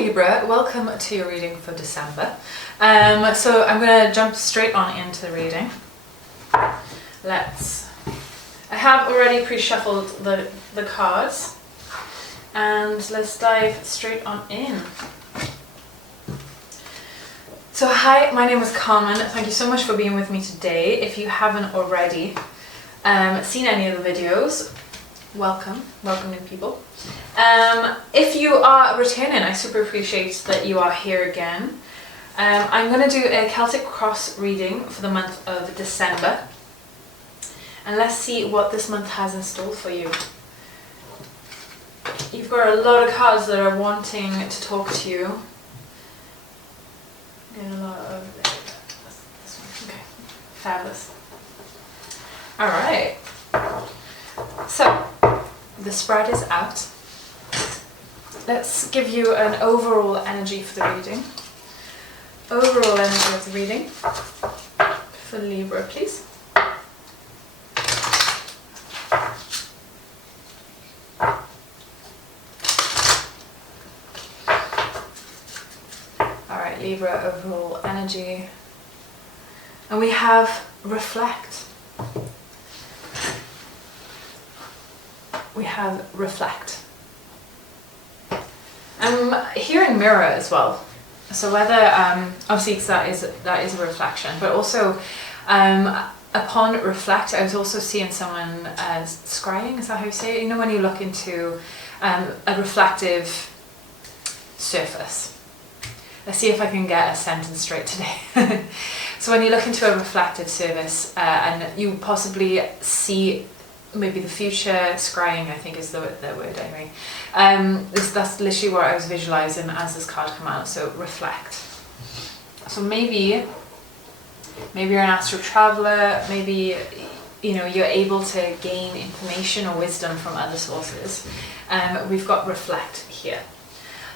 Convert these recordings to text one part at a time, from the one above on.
Libra, welcome to your reading for December. So I'm going to jump straight on into the reading. I have already pre-shuffled the cards, and let's dive straight on in. So hi, my name is Carmen. Thank you so much for being with me today. If you haven't already seen any of the videos, welcome new people. If you are returning, I super appreciate that you are here again. I'm going to do a Celtic cross reading for the month of December, and let's see what this month has in store for you. You've got a lot of cards that are wanting to talk to you. Getting a lot of this one. Okay, fabulous. All right. So the spread is out. Let's give you an overall energy for the reading. Overall energy of the reading for Libra, please. Alright, Libra, overall energy. And we have reflect. We have reflect. I'm hearing mirror as well. So whether obviously because that is a reflection, but also upon reflect, I was also seeing someone scrying. Is that how you say it? You know, when you look into a reflective surface. Let's see if I can get a sentence straight today. So when you look into a reflective surface and you possibly see maybe the future, scrying I think is the word anyway. That's literally what I was visualizing as this card came out. So reflect. So maybe you're an astral traveler. Maybe you're able to gain information or wisdom from other sources. We've got reflect here.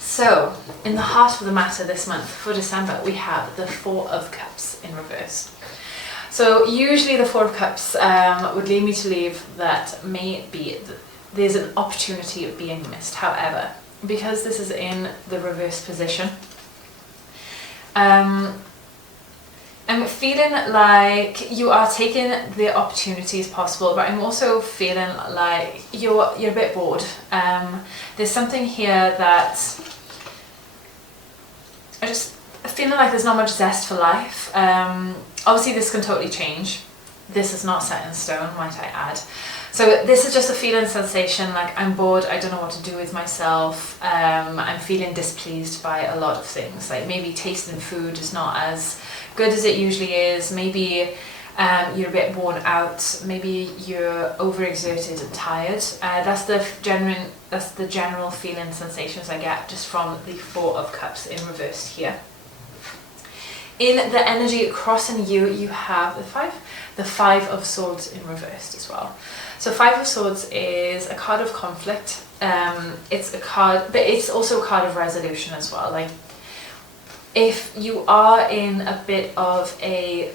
So in the heart of the matter this month for December, we have the Four of Cups in reverse. So usually the Four of Cups would lead me to believe that there's an opportunity of being missed. However, because this is in the reverse position, I'm feeling like you are taking the opportunities possible, but I'm also feeling like you're a bit bored. There's something here that I just feeling like there's not much zest for life. Obviously this can totally change. This is not set in stone, might I add. So this is just a feeling sensation, like I'm bored, I don't know what to do with myself. I'm feeling displeased by a lot of things, like maybe tasting food is not as good as it usually is. Maybe you're a bit worn out. Maybe you're overexerted and tired. That's the general feeling sensations I get just from the Four of Cups in reverse here. In the energy crossing you, you have the Five of Swords in reverse as well. So Five of Swords is a card of conflict. It's a card, but it's also a card of resolution as well. Like if you are in a bit of a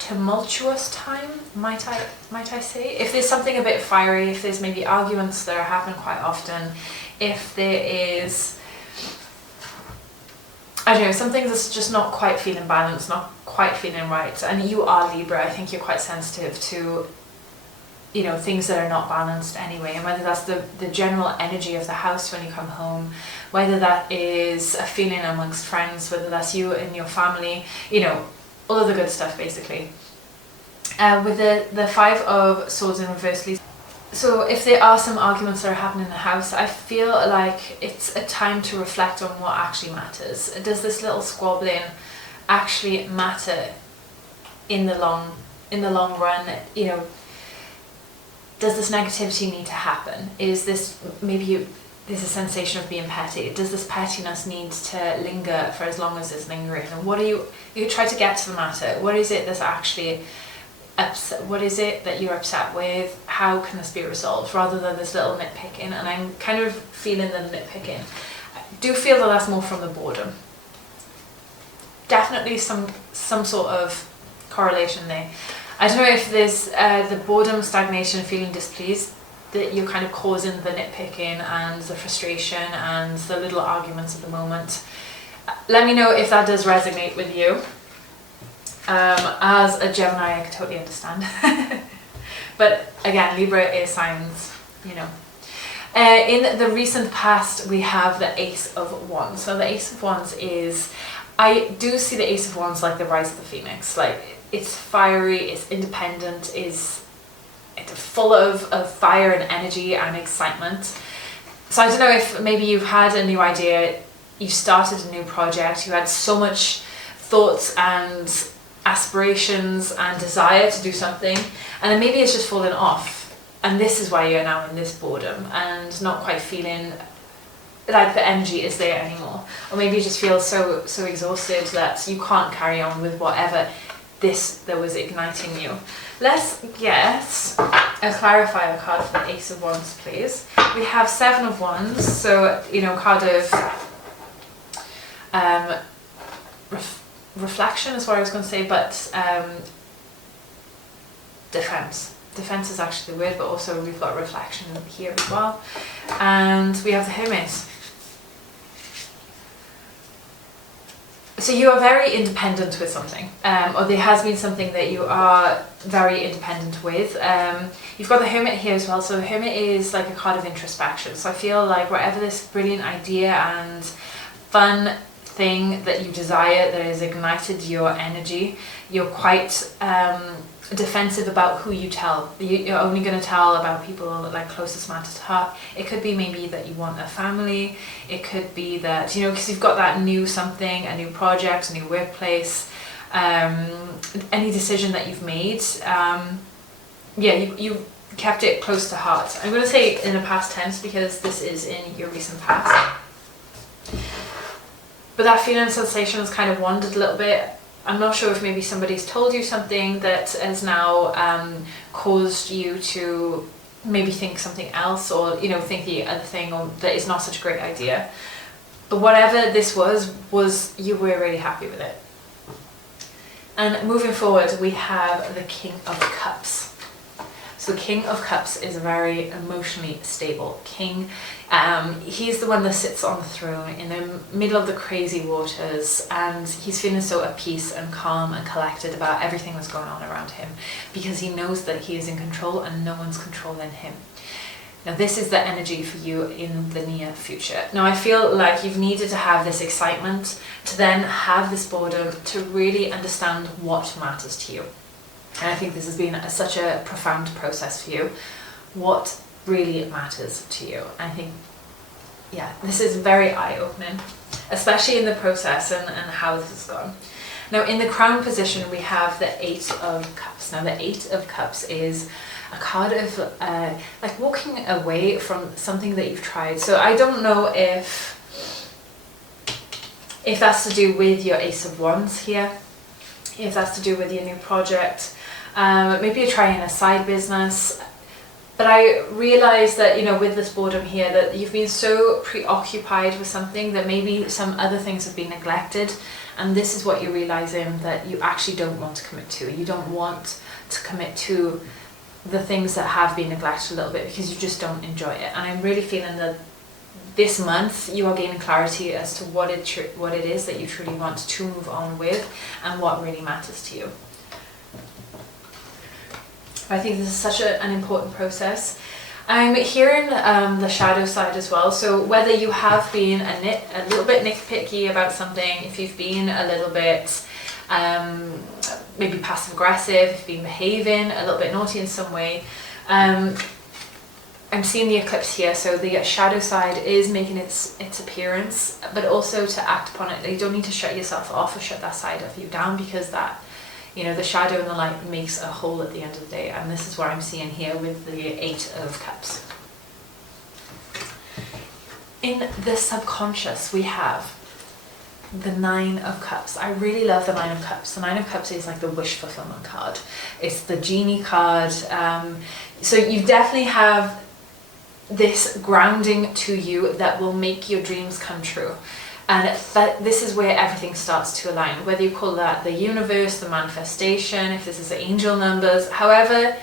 tumultuous time, might I say, if there's something a bit fiery, if there's maybe arguments that are happening quite often, if there is, I don't know, something that's just not quite feeling balanced, not quite feeling right, and you are Libra, I think you're quite sensitive to things that are not balanced anyway, and whether that's the general energy of the house when you come home, whether that is a feeling amongst friends, whether that's you and your family, all of the good stuff basically. With the Five of Swords in reverse, so if there are some arguments that are happening in the house, I feel like it's a time to reflect on what actually matters. Does this little squabbling actually matter in the long run? Does this negativity need to happen? Is this there's a sensation of being petty? Does this pettiness need to linger for as long as it's lingering? And what you try to get to the matter? What is it that's actually upset? What is it that you're upset with? How can this be resolved, rather than this little nitpicking? And I'm kind of feeling the nitpicking. I do feel that that's more from the boredom. Definitely some sort of correlation there. I don't know if there's the boredom, stagnation, feeling displeased. that you're kind of causing the nitpicking and the frustration and the little arguments at the moment. Let me know if that does resonate with you. As a Gemini, I can totally understand. But again, Libra is signs, you know. In the recent past, we have the Ace of Wands. So the Ace of Wands is, I do see the Ace of Wands like the rise of the phoenix. Like, it's fiery, it's independent, it's full of fire and energy and excitement. So I don't know if maybe you've had a new idea, you started a new project, you had so much thoughts and aspirations and desire to do something, and then maybe it's just fallen off. And this is why you're now in this boredom and not quite feeling like the energy is there anymore. Or maybe you just feel so exhausted that you can't carry on with whatever that was igniting you. Let's get a clarifier card for the Ace of Wands, please. We have Seven of Wands, so, you know, card of reflection is what I was going to say, but defense. Defense is actually the word, but also we've got reflection here as well. And we have the Hermit. So you are very independent with something, or there has been something that you are very independent with. You've got the Hermit here as well. So the Hermit is like a card of introspection. So I feel like whatever this brilliant idea and fun thing that you desire that has ignited your energy, you're quite defensive about who you tell. You're only going to tell about people like closest matter to heart. It could be maybe that you want a family. It could be that, you know, because you've got that new something, a new project, a new workplace, any decision that you've made. Yeah, you kept it close to heart. I'm going to say in a past tense because this is in your recent past. But that feeling and sensation has kind of wandered a little bit. I'm not sure if maybe somebody's told you something that has now caused you to maybe think something else, or, you know, think the other thing, or that is not such a great idea. But whatever this was you were really happy with it. And moving forward, we have the King of Cups. So the King of Cups is a very emotionally stable king. He's the one that sits on the throne in the middle of the crazy waters, and he's feeling so at peace and calm and collected about everything that's going on around him, because he knows that he is in control and no one's controlling him. Now this is the energy for you in the near future. Now I feel like you've needed to have this excitement to then have this boredom to really understand what matters to you. And I think this has been such a profound process for you. What really matters to you? I think, yeah, this is very eye-opening, especially in the process and how this has gone. Now in the crown position, we have the Eight of Cups. Now the Eight of Cups is a card of like walking away from something that you've tried. So I don't know if that's to do with your Ace of Wands here, if that's to do with your new project. Maybe you're trying a side business, but I realize that, you know, with this boredom here, that you've been so preoccupied with something that maybe some other things have been neglected, and this is what you're realizing that you actually don't want to commit to. You don't want to commit to the things that have been neglected a little bit because you just don't enjoy it. And I'm really feeling that this month you are gaining clarity as to what it is that you truly want to move on with and what really matters to you. I think this is such an important process. I'm hearing the shadow side as well. So whether you have been a little bit nitpicky about something, if you've been a little bit maybe passive aggressive, if you've been behaving a little bit naughty in some way, I'm seeing the eclipse here. So the shadow side is making its appearance, but also to act upon it. You don't need to shut yourself off or shut that side of you down, because that, you know, the shadow and the light makes a whole at the end of the day. And this is what I'm seeing here with the Eight of Cups. In the subconscious, we have the Nine of Cups. I really love the Nine of Cups. The Nine of Cups is like the wish fulfillment card. It's the genie card. So you definitely have this grounding to you that will make your dreams come true. And this is where everything starts to align, whether you call that the universe, the manifestation, if this is the angel numbers, however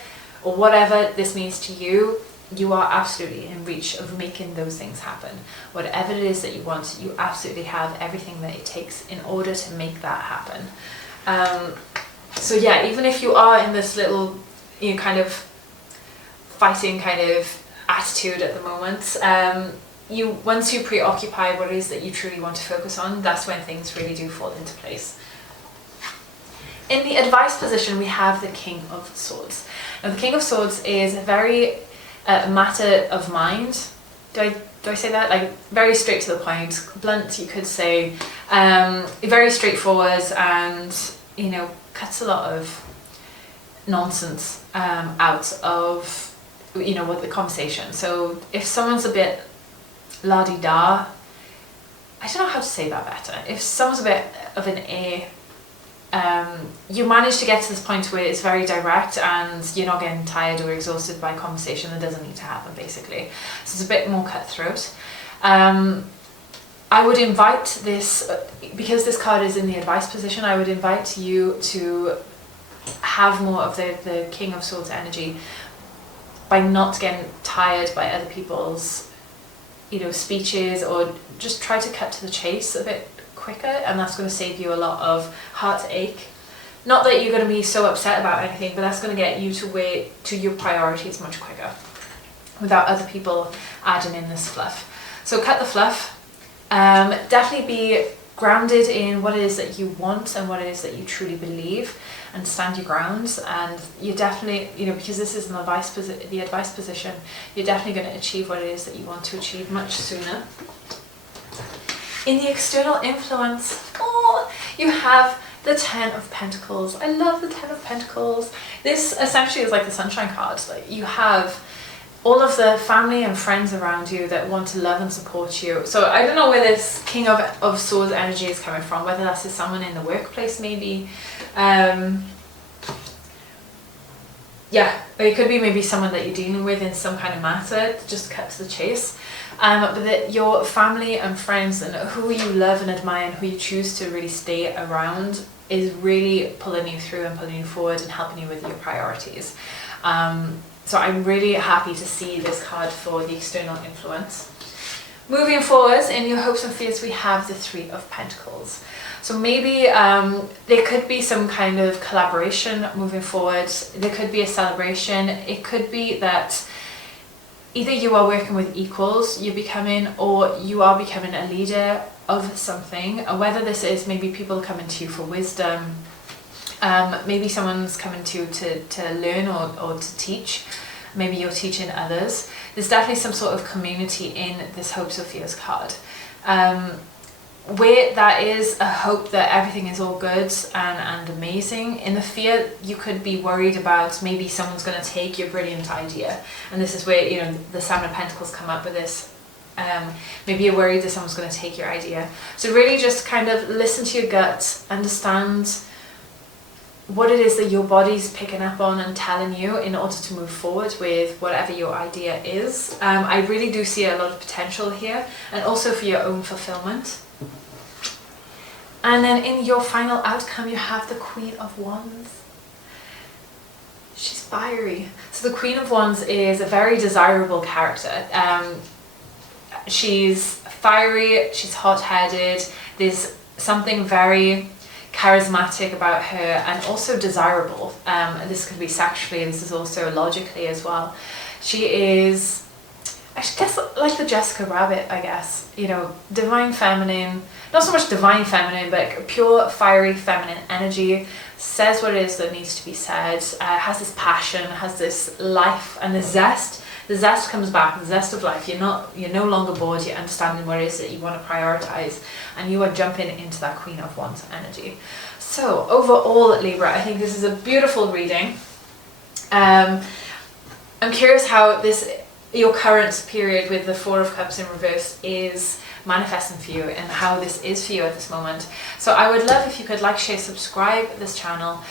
or whatever this means to you, you are absolutely in reach of making those things happen. Whatever it is that you want, you absolutely have everything that it takes in order to make that happen. So yeah, even if you are in this little, kind of fighting kind of attitude at the moment, once you preoccupy what it is that you truly want to focus on, that's when things really do fall into place. In the advice position, we have the King of Swords. Now, the King of Swords is a very matter of mind. Do I say that? Like, very straight to the point, blunt, you could say, very straightforward, and cuts a lot of nonsense out of what the conversation. So if someone's a bit la-di-da, I don't know how to say that better. If someone's a bit of an A, you manage to get to this point where it's very direct and you're not getting tired or exhausted by conversation that doesn't need to happen, basically. So it's a bit more cutthroat. I would invite this, because this card is in the advice position, I would invite you to have more of the King of Swords energy by not getting tired by other people's speeches, or just try to cut to the chase a bit quicker, and that's going to save you a lot of heartache. Not that you're going to be so upset about anything, but that's going to get you to your priorities much quicker without other people adding in this fluff. So cut the fluff. Definitely be grounded in what it is that you want and what it is that you truly believe, and stand your ground. And you're definitely, because this is the advice position, you're definitely going to achieve what it is that you want to achieve much sooner. In the external influence, you have the Ten of Pentacles. I love the Ten of Pentacles. This essentially is like the Sunshine card. Like, you have all of the family and friends around you that want to love and support you. So I don't know where this King of Swords energy is coming from, whether that's to someone in the workplace maybe. Yeah, or it could be maybe someone that you're dealing with in some kind of matter, just cut to the chase. But that your family and friends and who you love and admire and who you choose to really stay around is really pulling you through and pulling you forward and helping you with your priorities. So I'm really happy to see this card for the external influence. Moving forward, in your hopes and fears, we have the Three of Pentacles. So maybe there could be some kind of collaboration moving forward. There could be a celebration. It could be that either you are working with equals, you're becoming, or you are becoming a leader of something. Whether this is maybe people coming to you for wisdom, maybe someone's coming to learn or to teach. Maybe you're teaching others. There's definitely some sort of community in this hopes or fears card. Where that is a hope that everything is all good and amazing. In the fear, you could be worried about maybe someone's going to take your brilliant idea. And this is where, the Seven of Pentacles come up with this. Maybe you're worried that someone's going to take your idea. So really just kind of listen to your gut, understand what it is that your body's picking up on and telling you in order to move forward with whatever your idea is. I really do see a lot of potential here, and also for your own fulfillment. And then in your final outcome, you have the Queen of Wands. She's fiery. So the Queen of Wands is a very desirable character. She's fiery, she's hot-headed, there's something very charismatic about her, and also desirable. This could be sexually, this is also logically as well. She is, I guess, like the Jessica Rabbit, I guess. Divine feminine, not so much divine feminine, but pure fiery feminine energy. Says what it is that needs to be said. Has this passion, has this life, and the zest. The zest comes back, the zest of life. You're no longer bored. You're understanding what it is that you want to prioritize, and you are jumping into that Queen of Wands energy. So overall, Libra, I think this is a beautiful reading. I'm curious how your current period with the Four of Cups in reverse is manifesting for you, and how this is for you at this moment. So I would love if you could like, share, subscribe this channel,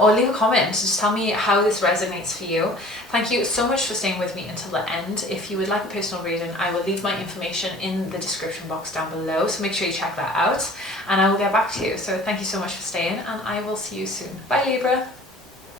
or leave a comment. Just tell me how this resonates for you. Thank you so much for staying with me until the end. If you would like a personal reading, I will leave my information in the description box down below, so make sure you check that out, and I will get back to you. So thank you so much for staying, and I will see you soon. Bye, Libra.